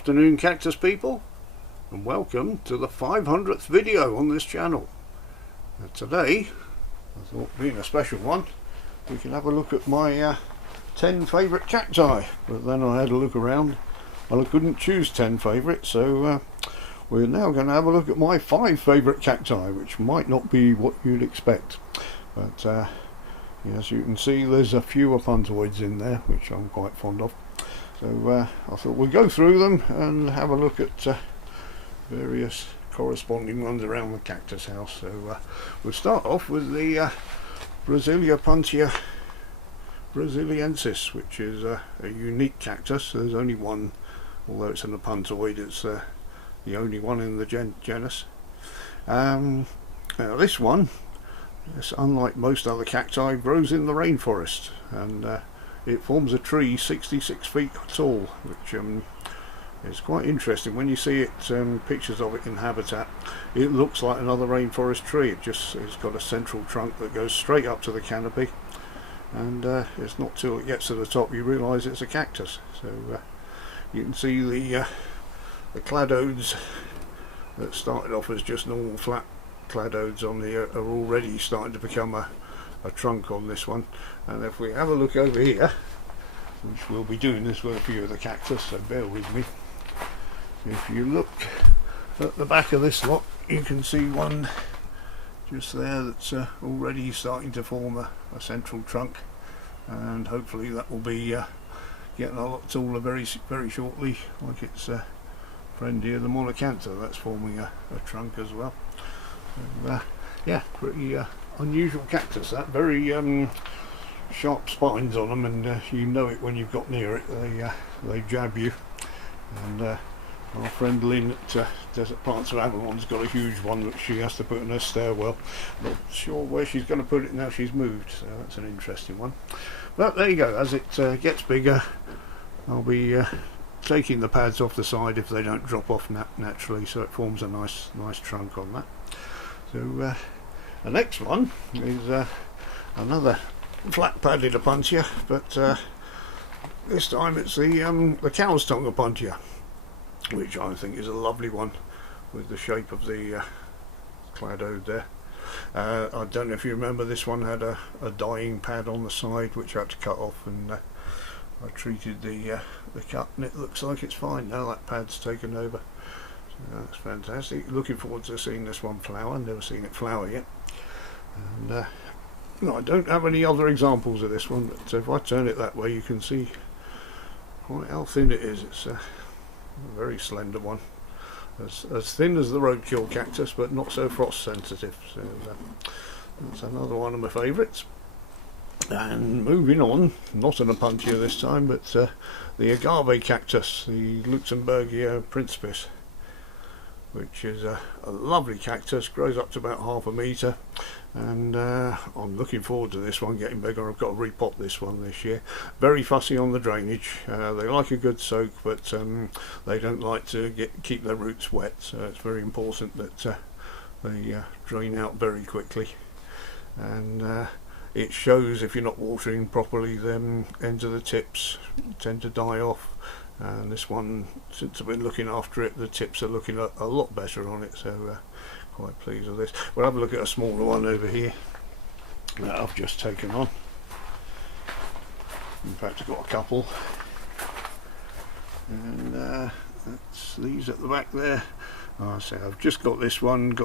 afternoon, cactus people, and welcome to the 500th video on this channel. Today, I thought, being a special one, we can have a look at my 10 favourite cacti. But then I had a look around, and I couldn't choose 10 favourites, so we're now going to have a look at my 5 favourite cacti, which might not be what you'd expect. But as you can see, there's a few opuntoids in there, which I'm quite fond of. So I thought we'll go through them and have a look at various corresponding ones around the cactus house. So we'll start off with the Brasiliopuntia brasiliensis, which is a unique cactus. There's only one, although it's an opuntoid, it's the only one in the genus. Now this one, unlike most other cacti, grows in the rainforest, and it forms a tree 66 feet tall, which is quite interesting. When you see it, pictures of it in habitat, it looks like another rainforest tree. It's got a central trunk that goes straight up to the canopy, and it's not till it gets to the top you realise it's a cactus. So you can see the cladodes that started off as just normal flat cladodes on the are already starting to become a trunk on this one. And if we have a look over here, which we'll be doing this with a few of the cactus, so bear with me. If you look at the back of this lot, you can see one just there that's already starting to form a central trunk, and hopefully that will be getting a lot taller very shortly, like its friend here, the mollicantha, that's forming a trunk as well. So, yeah, pretty unusual cactus, that. Very sharp spines on them, and you know it when you've got near it. They jab you. And our friend Lynn at Desert Plants of Avalon's got a huge one which she has to put in her stairwell. Not sure where she's going to put it now she's moved, so that's an interesting one. But there you go. As it gets bigger, I'll be taking the pads off the side if they don't drop off naturally, so it forms a nice trunk on that. So the next one is another flat padded Opuntia, but this time it's the cow's tongue Opuntia, which I think is a lovely one with the shape of the cladode there. I don't know if you remember, this one had a dying pad on the side which I had to cut off, and I treated the cut, and it looks like it's fine now. That pad's taken over. That's fantastic. Looking forward to seeing this one flower. Never seen it flower yet. And no, I don't have any other examples of this one, but if I turn it that way you can see quite how thin it is. It's a very slender one, as thin as the roadkill cactus, but not so frost sensitive. So that's another one of my favourites. And moving on, not an Opuntia this time, but the agave cactus, the Leuchtenbergia principis, which is a lovely cactus, grows up to about ½ a metre, and I'm looking forward to this one getting bigger. I've got to repot this one this year. Very fussy on the drainage. They like a good soak, but they don't like to keep their roots wet, so it's very important that they drain out very quickly. And it shows if you're not watering properly. Them ends of the tips tend to die off, and this one, since I've been looking after it, the tips are looking a lot better on it, so quite pleased with this. We'll have a look at a smaller one over here that I've just taken on. In fact, I've got a couple, and that's these at the back there. I say I've just got this one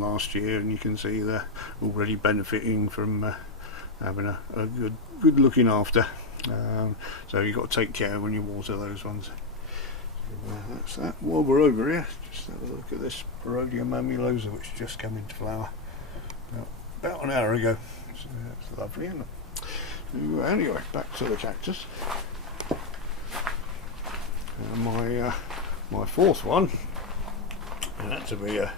last year, and you can see they're already benefiting from having a good looking after. So you've got to take care when you water those ones. So, that's that. While we're over here, just have a look at this Parodium ammulosa, which just came into flower about an hour ago. So that's lovely, isn't it? So, anyway, back to the cactus. My fourth one, and that to be a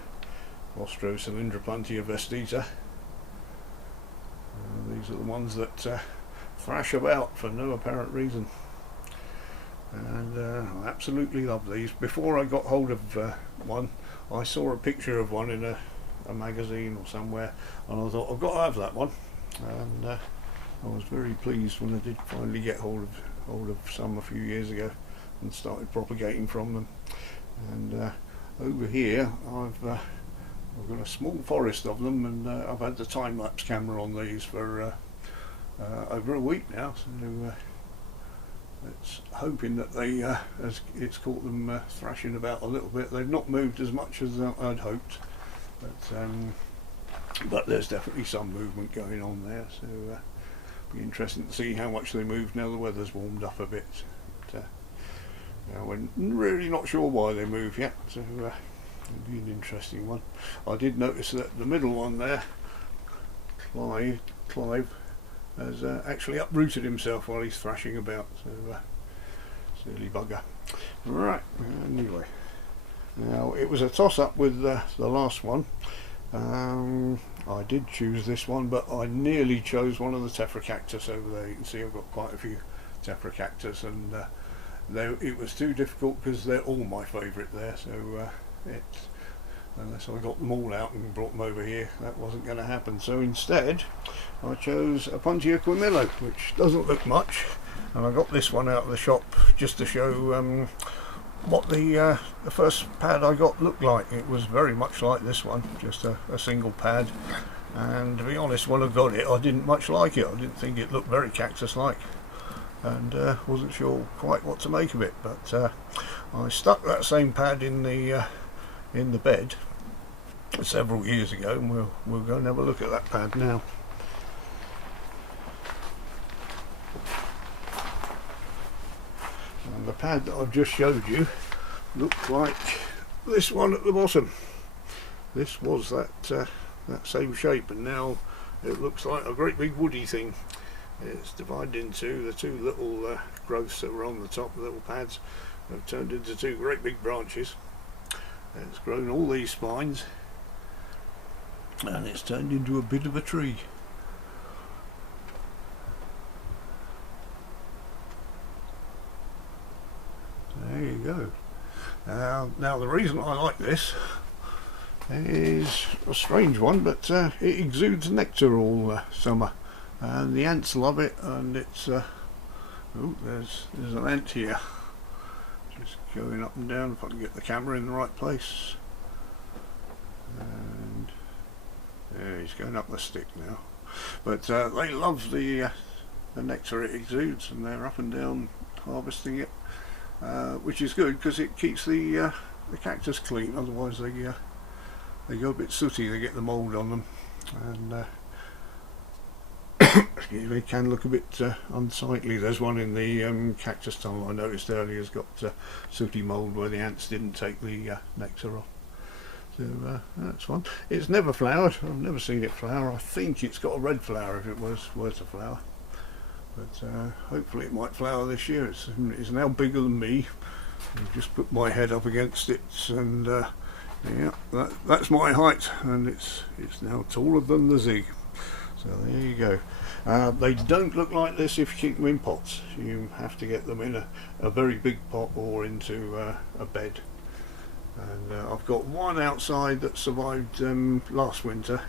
Austrocylindropuntia vestita. These are the ones that thrash about for no apparent reason, and I absolutely love these. Before I got hold of one, I saw a picture of one in a magazine or somewhere, and I thought I've got to have that one, and I was very pleased when I did finally get hold of some a few years ago. and started propagating from them. And over here I've got a small forest of them, and I've had the time-lapse camera on these for over a week now, so it's hoping that they it's caught them thrashing about a little bit. They've not moved as much as I'd hoped, but there's definitely some movement going on there, so be interesting to see how much they move now the weather's warmed up a bit. But, we're really not sure why they move yet, so it'll be an interesting one. I did notice that the middle one there, Clive has actually uprooted himself while he's thrashing about, so silly bugger. Right, anyway, now it was a toss-up with the last one. I did choose this one, but I nearly chose one of the Tephra over there. You can see I've got quite a few Tephra, and it was too difficult because they're all my favourite there, so unless I got them all out and brought them over here, that wasn't going to happen. So instead I chose Opuntia quimilo, which doesn't look much, and I got this one out of the shop just to show what the first pad I got looked like. It was very much like this one, just a single pad, and to be honest, when I got it I didn't much like it. I didn't think it looked very cactus like, and wasn't sure quite what to make of it, but I stuck that same pad in the bed several years ago, and we'll go and have a look at that pad now. And the pad that I've just showed you looked like this one at the bottom. This was that same shape, and now it looks like a great big woody thing. It's divided into the two little growths that were on the top, the little pads have turned into two great big branches. It's grown all these spines, and it's turned into a bit of a tree. There you go. Now the reason I like this is a strange one, but it exudes nectar all summer, and the ants love it. And it's oh, there's an ant here, just going up and down. If I can get the camera in the right place, and yeah, he's going up the stick now. But they love the nectar it exudes, and they're up and down harvesting it. Which is good because it keeps the cactus clean. Otherwise they go a bit sooty. They get the mould on them, and excuse me, can look a bit unsightly. There's one in the cactus tunnel I noticed earlier has got sooty mould where the ants didn't take the nectar off. So that's one. It's never flowered. I've never seen it flower. I think it's got a red flower if it was to flower. But hopefully it might flower this year. It's now bigger than me. I've just put my head up against it, and yeah, that's my height, and it's now taller than the zig. So there you go. They don't look like this if you keep them in pots. You have to get them in a very big pot or into a bed. And I've got one outside that survived last winter,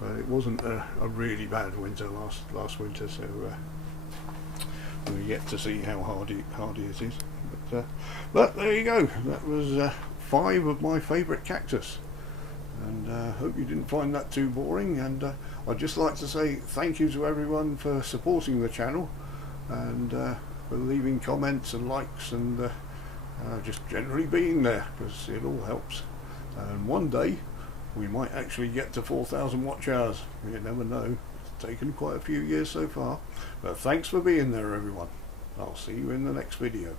but it wasn't a really bad winter last winter, so we're yet to see how hardy it is. But there you go. That was 5 of my favourite cactus, and hope you didn't find that too boring. And I'd just like to say thank you to everyone for supporting the channel, and for leaving comments and likes, and just generally being there, because it all helps. And one day we might actually get to 4,000 watch hours. You never know. It's taken quite a few years so far. But thanks for being there, everyone. I'll see you in the next video.